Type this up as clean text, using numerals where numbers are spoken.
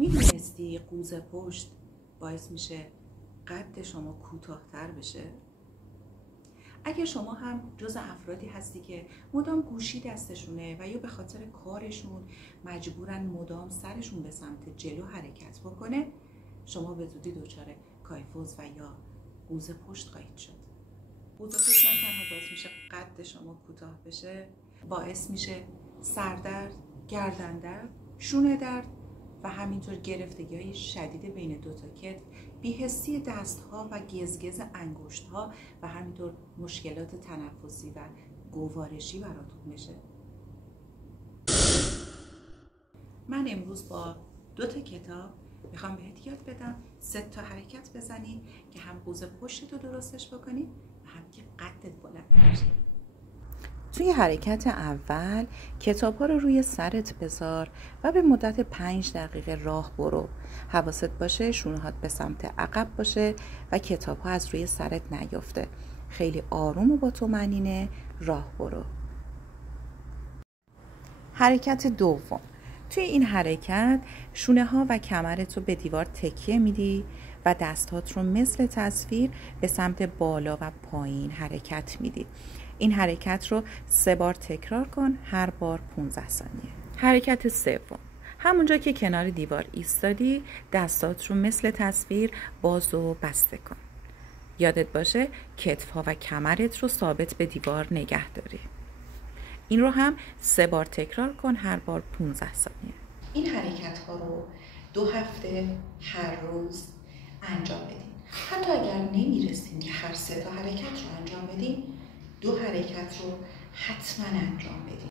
میدونستی قوز پشت باعث میشه قد شما کوتاه‌تر بشه؟ اگه شما هم جز افرادی هستی که مدام گوشی دستشونه و یا به خاطر کارشون مجبورن مدام سرشون به سمت جلو حرکت بکنه، شما به زودی دچار کایفوز و یا قوز پشت خواهید شد. قوز پشت نه تنها باعث میشه قد شما کوتاه بشه، باعث میشه سردرد، گردن درد، شونه درد و همینطور گرفتگی‌های شدید بین دو تا کتف، بی‌حسی دست‌ها و گزگز انگشت‌ها و همینطور مشکلات تنفسی و گوارشی براتون بشه. من امروز با 2 تا کتاب میخوام بهت یاد بدم 3 تا حرکت بزنی که هم قوز پشتتو درستش بکنی و هم که قدت بلند بشه. توی حرکت اول کتاب‌ها رو روی سرت بذار و به مدت 5 دقیقه راه برو. حواست باشه شونه‌هات به سمت عقب باشه و کتاب‌ها از روی سرت نیفته. خیلی آروم و با طمأنینه راه برو. حرکت دوم. توی این حرکت شونه‌ها و کمرت رو به دیوار تکیه میدی و دستات رو مثل تصویر به سمت بالا و پایین حرکت میدی. این حرکت رو 3 بار تکرار کن، هر بار 15 ثانیه. حرکت سوم. همونجا که کنار دیوار ایستادی دستات رو مثل تصویر باز و بسته کن. یادت باشه کتف‌ها و کمرت رو ثابت به دیوار نگه داری. این رو هم 3 بار تکرار کن، هر بار 15 ثانیه. این حرکت ها رو 2 هفته هر روز انجام بدین. حتی اگر نمیرسین که هر 3 تا حرکت رو انجام بدین، 2 حرکت رو حتما انجام بدین.